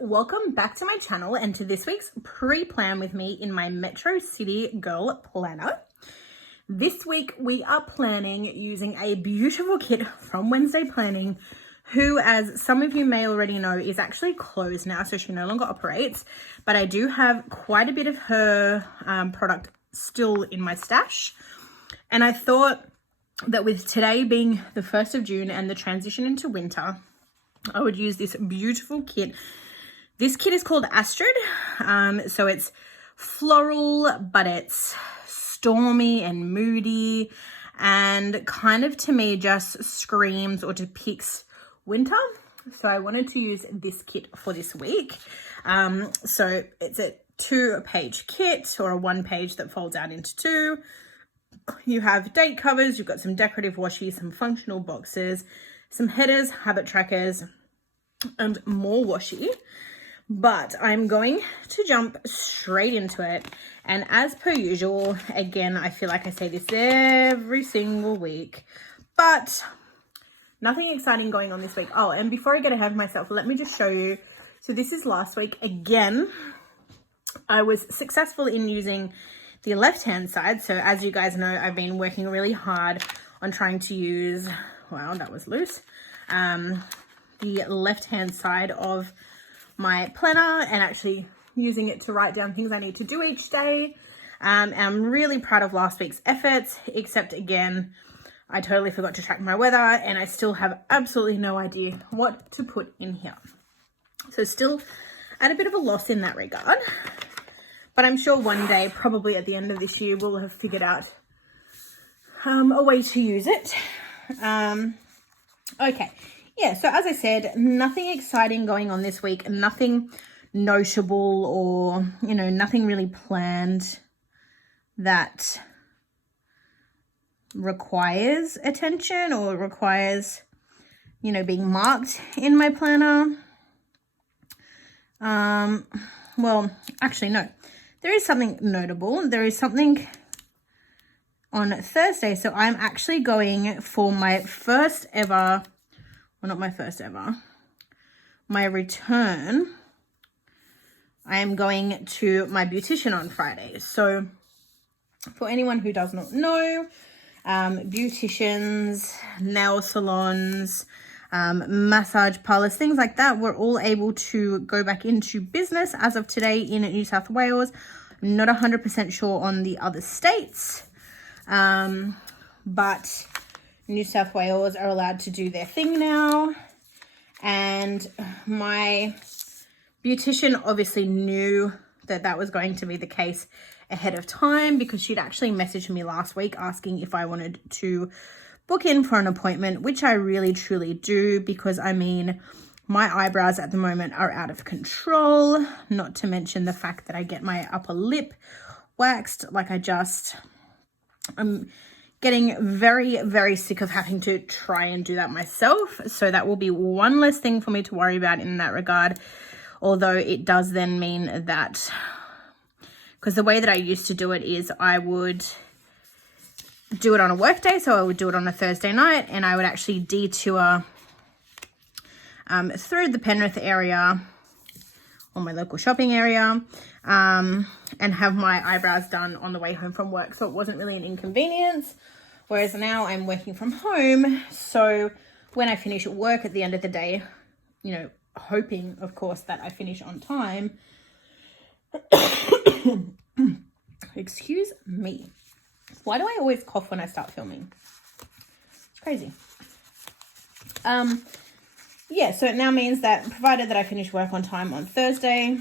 welcome back to my channel and to this week's pre-plan with me in my Metro City Girl Planner. This week we are planning using a beautiful kit from Wednesday Planning, who, as some of you may already know, is actually closed now, so she no longer operates, but I do have quite a bit of her product still in my stash. And I thought that with today being the 1st of June and the transition into winter, I would use this beautiful kit. This kit is called Astrid. So it's floral, but it's stormy and moody and kind of, to me, just screams or depicts winter. So I wanted to use this kit for this week. So it's a 2-page kit, or a 1-page that folds out into 2. You have date covers, you've got some decorative washi, some functional boxes, some headers, habit trackers, and more washi. But I'm going to jump straight into it. And as per usual, again, I feel like I say this every single week, but nothing exciting going on this week. Oh, and before I get ahead of myself, let me just show you. So this is last week. Again, I was successful in using the left-hand side. So as you guys know, I've been working really hard on trying to use, wow, that was loose, the left-hand side of my planner and actually using it to write down things I need to do each day. And I'm really proud of last week's efforts, except again, I totally forgot to track my weather and I still have absolutely no idea what to put in here. So still at a bit of a loss in that regard, but I'm sure one day, probably at the end of this year, we'll have figured out a way to use it. Okay. Yeah, so as I said, nothing exciting going on this week, nothing notable or, nothing really planned that requires attention or requires, being marked in my planner. Well, actually, no, there is something notable. There is something on Thursday. So I'm actually going for my first ever, well, not my first ever, my return. I am going to my beautician on Friday. So for anyone who does not know, beauticians, nail salons, massage parlors, things like that, we're all able to go back into business as of today in New South Wales. I'm not 100% sure on the other states, but New South Wales are allowed to do their thing now. And my beautician obviously knew that that was going to be the case ahead of time, because she'd actually messaged me last week asking if I wanted to book in for an appointment, which I really truly do, because my eyebrows at the moment are out of control, not to mention the fact that I get my upper lip waxed. Like, I'm getting very, very sick of having to try and do that myself. So that will be one less thing for me to worry about in that regard. Although it does then mean that, because the way that I used to do it is I would do it on a work day. So I would do it on a Thursday night and I would actually detour through the Penrith area or my local shopping area and have my eyebrows done on the way home from work. So it wasn't really an inconvenience. Whereas now I'm working from home. So when I finish at work at the end of the day, hoping, of course, that I finish on time. Excuse me. Why do I always cough when I start filming? It's crazy. Yeah, so it now means that provided that I finish work on time on Thursday,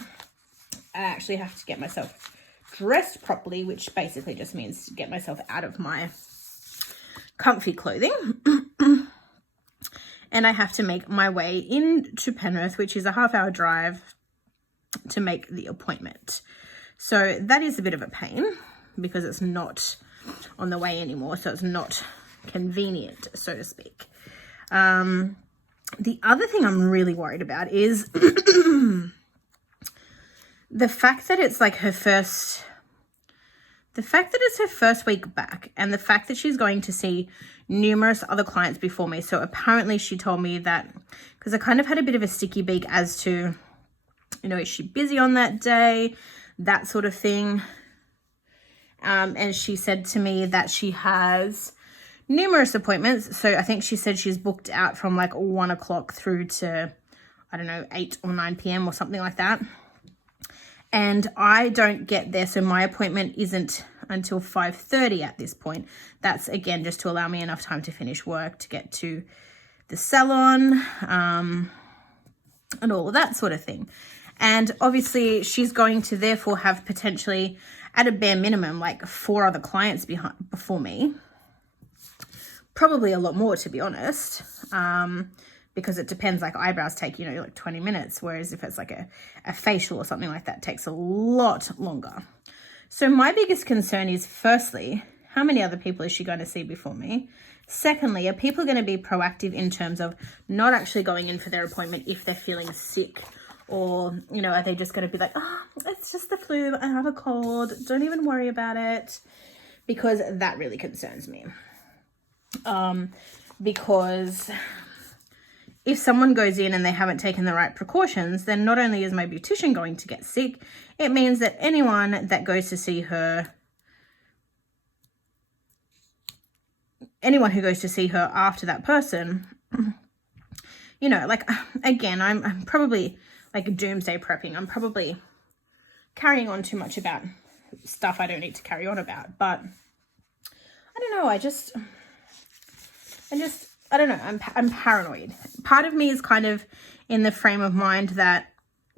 I actually have to get myself dressed properly, which basically just means get myself out of my comfy clothing. And I have to make my way into Penrith, which is a half-hour drive, to make the appointment. So that is a bit of a pain because it's not on the way anymore. So it's not convenient, so to speak. The other thing I'm really worried about is the fact that it's like her first week back, and the fact that she's going to see numerous other clients before me. So apparently she told me that, because I kind of had a bit of a sticky beak as to you know, is she busy on that day? That sort of thing. And she said to me that she has numerous appointments. So I think she said she's booked out from like 1 o'clock through to, I don't know, 8 or 9 p.m. or something like that. And I don't get there, so my appointment isn't until 5:30 at this point. That's, again, just to allow me enough time to finish work, to get to the salon, and all of that sort of thing. And obviously she's going to therefore have potentially, at a bare minimum, like 4 other clients before me. Probably a lot more, to be honest. Because it depends, like eyebrows take, you know, like 20 minutes, whereas if it's like a facial or something like that, it takes a lot longer. So my biggest concern is, firstly, how many other people is she going to see before me? Secondly, are people going to be proactive in terms of not actually going in for their appointment if they're feeling sick? Or, you know, are they just going to be like, oh, it's just the flu, I have a cold, don't even worry about it? Because that really concerns me. Because if someone goes in and they haven't taken the right precautions, then not only is my beautician going to get sick, it means that anyone that goes to see her, anyone who goes to see her after that person, you know, like, again, I'm probably like doomsday prepping. I'm probably carrying on too much about stuff I don't need to carry on about. But I don't know, I don't know, I'm paranoid. Part of me is kind of in the frame of mind that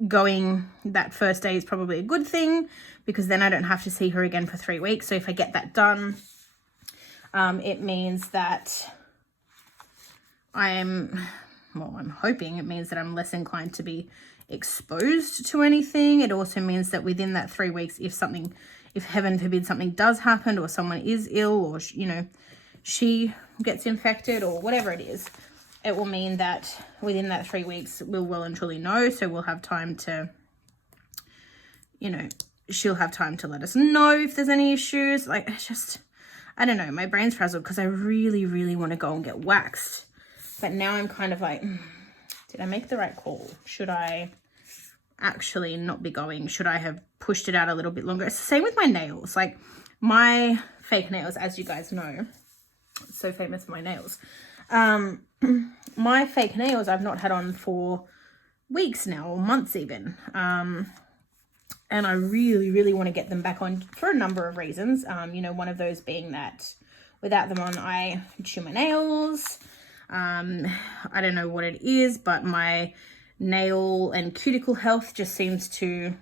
going that first day is probably a good thing, because then I don't have to see her again for 3 weeks. So if I get that done, it means that I'm hoping it means that I'm less inclined to be exposed to anything. It also means that within that 3 weeks, if heaven forbid something does happen, or someone is ill, or, you know, she gets infected or whatever it is, it will mean that within that 3 weeks we'll well and truly know. So we'll have time to, you know, she'll have time to let us know if there's any issues. Like, it's just, I don't know, my brain's frazzled because I really, really want to go and get waxed. But now I'm kind of like, did I make the right call? Should I actually not be going? Should I have pushed it out a little bit longer? It's the same with my nails. Like, my fake nails, as you guys know, so famous for my nails. My fake nails I've not had on for weeks now, or months even. And I really, really want to get them back on for a number of reasons. You know, one of those being that without them on, I chew my nails. I don't know what it is, but my nail and cuticle health just seems to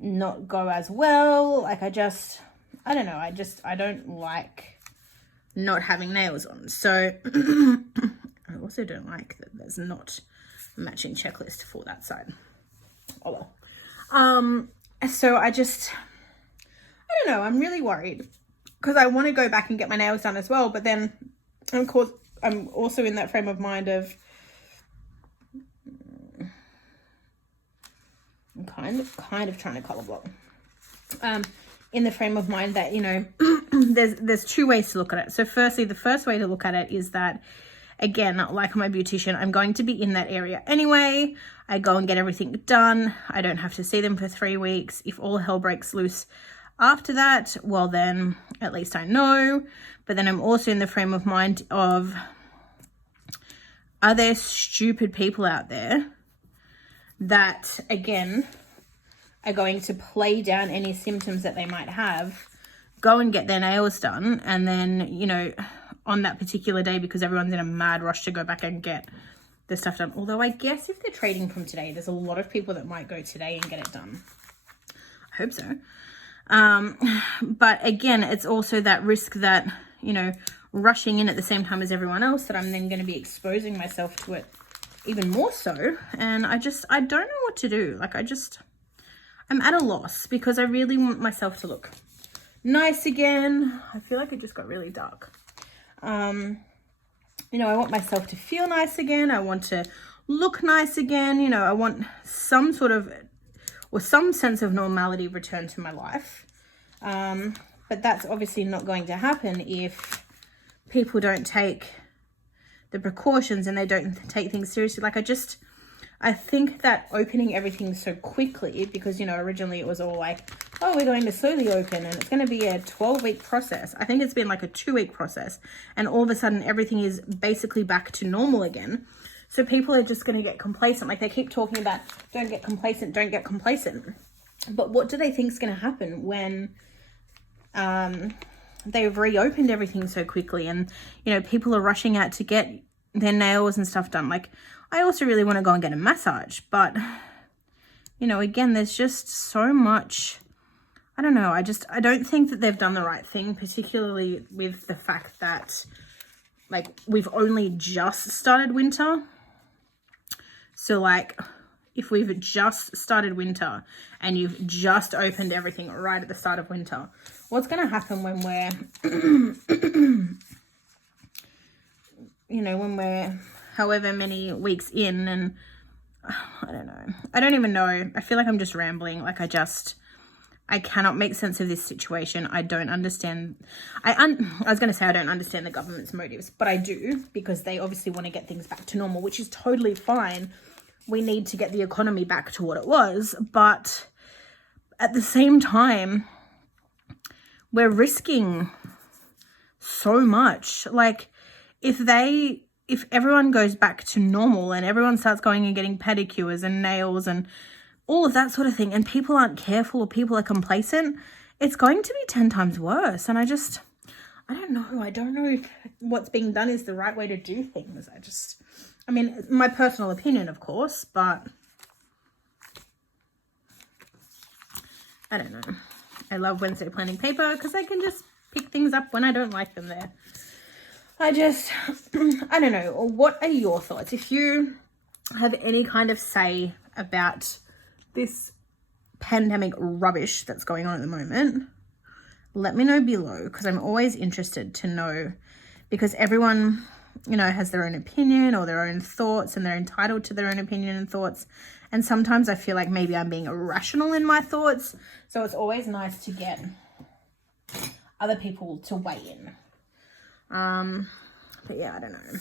not go as well. Like, I don't know. I don't like not having nails on. So I also don't like that there's not a matching checklist for that side. Oh well. So I don't know, I'm really worried because I want to go back and get my nails done as well, but then of course I'm also in that frame of mind of I'm kind of trying to color block. In the frame of mind that, you know, there's 2 ways to look at it. So firstly, the first way to look at it is that, again, like my beautician, I'm going to be in that area anyway. I go and get everything done. I don't have to see them for 3 weeks. If all hell breaks loose after that, well, then at least I know. But then I'm also in the frame of mind of, are there stupid people out there that, again, are going to play down any symptoms that they might have, go and get their nails done, and then, you know, on that particular day, because everyone's in a mad rush to go back and get the stuff done. Although I guess if they're trading from today, there's a lot of people that might go today and get it done. I hope so. But again, it's also that risk that, you know, rushing in at the same time as everyone else, that I'm then going to be exposing myself to it even more so. And I don't know what to do. Like, I'm at a loss because I really want myself to look nice again. I feel like it just got really dark. You know, I want myself to feel nice again. I want to look nice again. You know, I want some sort of, or some sense of normality return to my life. But that's obviously not going to happen if people don't take the precautions and they don't take things seriously. Like, I think that opening everything so quickly, because, you know, originally it was all like, oh, we're going to slowly open and it's going to be a 12-week process. I think it's been like a 2-week process, and all of a sudden everything is basically back to normal again. So people are just going to get complacent. Like they keep talking about, don't get complacent, don't get complacent. But what do they think is going to happen when they've reopened everything so quickly, and, you know, people are rushing out to get their nails and stuff done? Like, I also really want to go and get a massage, but, you know, again, there's just so much, I don't know. I don't think that they've done the right thing, particularly with the fact that, like, we've only just started winter. So, like, if we've just started winter and you've just opened everything right at the start of winter, what's going to happen when we're, you know, when we're however many weeks in? And I don't know. I don't even know. I feel like I'm just rambling. Like I cannot make sense of this situation. I don't understand. I was going to say I don't understand the government's motives, but I do, because they obviously want to get things back to normal, which is totally fine. We need to get the economy back to what it was. But at the same time, we're risking so much. Like, if everyone goes back to normal and everyone starts going and getting pedicures and nails and all of that sort of thing, and people aren't careful or people are complacent, it's going to be 10 times worse. And I don't know. I don't know if what's being done is the right way to do things. I mean, my personal opinion, of course, but I don't know. I love Wednesday planning paper because I can just pick things up when I don't like them there. I don't know. What are your thoughts? If you have any kind of say about this pandemic rubbish that's going on at the moment, let me know below, because I'm always interested to know, because everyone, you know, has their own opinion or their own thoughts, and they're entitled to their own opinion and thoughts. And sometimes I feel like maybe I'm being irrational in my thoughts. So it's always nice to get other people to weigh in. But yeah, I don't know.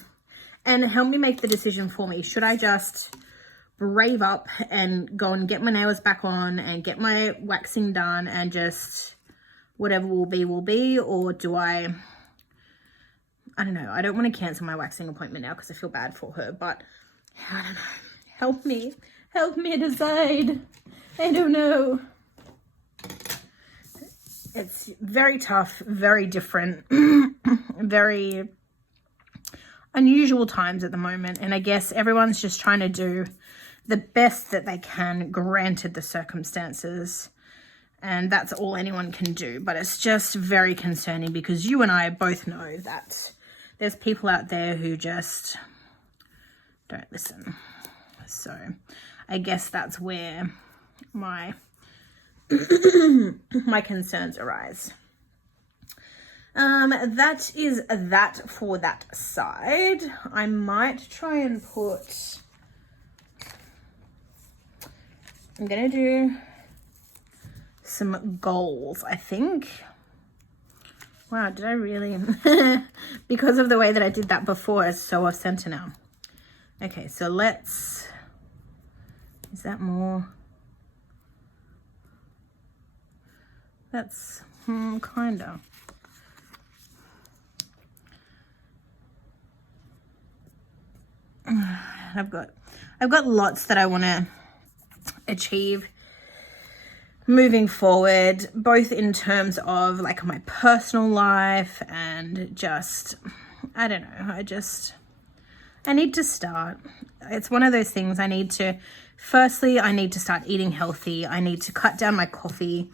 And help me make the decision for me. Should I just brave up and go and get my nails back on and get my waxing done and just whatever will be? Or do I don't know. I don't want to cancel my waxing appointment now because I feel bad for her, but I don't know. Help me decide. I don't know. It's very tough, very different, very unusual times at the moment. And I guess everyone's just trying to do the best that they can, granted the circumstances. And that's all anyone can do. But it's just very concerning, because you and I both know that there's people out there who just don't listen. So I guess that's where my my concerns arise. That is that for that side. I might try and I'm gonna do some goals, I think. Wow, did I really? Because of the way that I did that before, it's so off center now. Okay, so is that more? That's kinda. I've got lots that I want to achieve moving forward, both in terms of like my personal life and just, I don't know, I need to start. It's one of those things I need to start eating healthy. I need to cut down my coffee.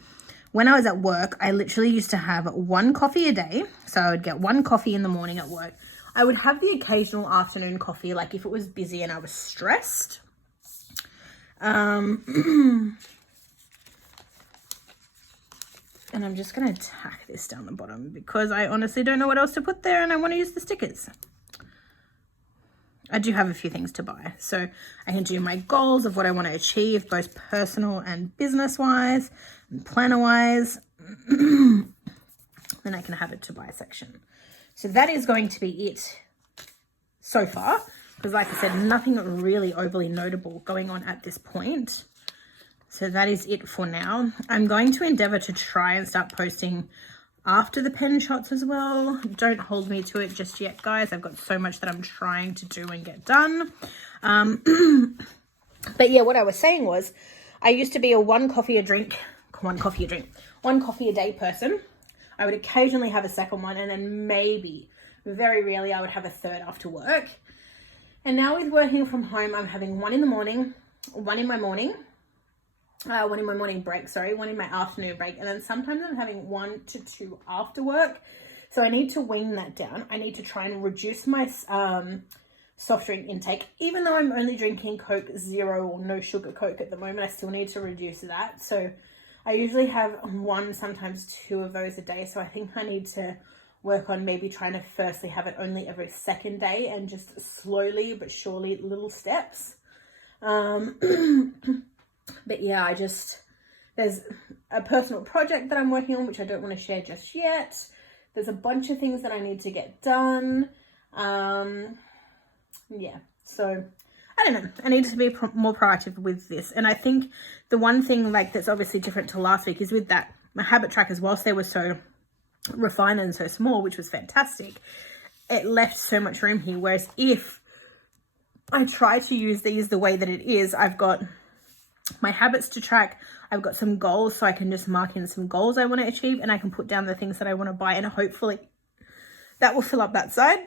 When I was at work, I literally used to have 1 coffee a day. So I would get 1 coffee in the morning at work. I would have the occasional afternoon coffee, like if it was busy and I was stressed. And I'm just going to tack this down the bottom because I honestly don't know what else to put there and I want to use the stickers. I do have a few things to buy. So I can do my goals of what I want to achieve, both personal and business-wise and planner-wise. Then I can have a to buy section. So that is going to be it so far. because like I said, nothing really overly notable going on at this point. So that is it for now. I'm going to endeavor to try and start posting after the pen shots as well. Don't hold me to it just yet, guys. I've got so much that I'm trying to do and get done. But yeah, what I was saying was, I used to be a one coffee a day person. I would occasionally have a second one, and then maybe, very rarely, I would have a third after work. And now with working from home, I'm having one in the morning, one in my morning break, one in my afternoon break, and then sometimes I'm having 1 to 2 after work. So I need to wean that down. I need to try and reduce my soft drink intake. Even though I'm only drinking Coke Zero or no sugar Coke at the moment, I still need to reduce that. So I usually have 1, sometimes 2 of those a day. So I think I need to work on maybe trying to firstly have it only every second day, and just slowly but surely little steps. But yeah, there's a personal project that I'm working on, which I don't want to share just yet. There's a bunch of things that I need to get done. Yeah, so I don't know. I need to be more proactive with this. And I think the one thing like that's obviously different to last week is with that, my habit trackers, whilst they were so refined and so small, which was fantastic, it left so much room here. Whereas if I try to use these the way that it is, I've got my habits to track, I've got some goals, so I can just mark in some goals I want to achieve, and I can put down the things that I want to buy, and hopefully that will fill up that side.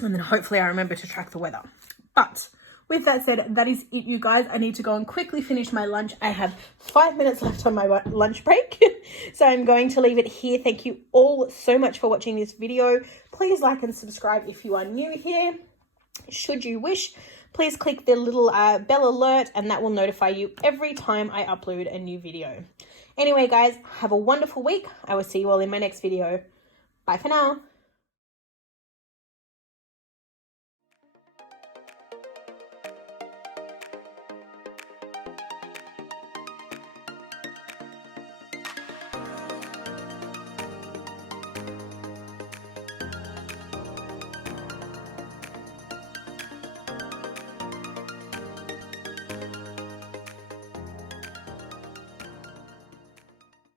And then hopefully I remember to track the weather. But with that said, that is it, you guys. I need to go and quickly finish my lunch. I have 5 minutes left on my lunch break. So I'm going to leave it here. Thank you all so much for watching this video. Please like and subscribe if you are new here. Should you wish, please click the little bell alert, and that will notify you every time I upload a new video. Anyway, guys, have a wonderful week. I will see you all in my next video. Bye for now.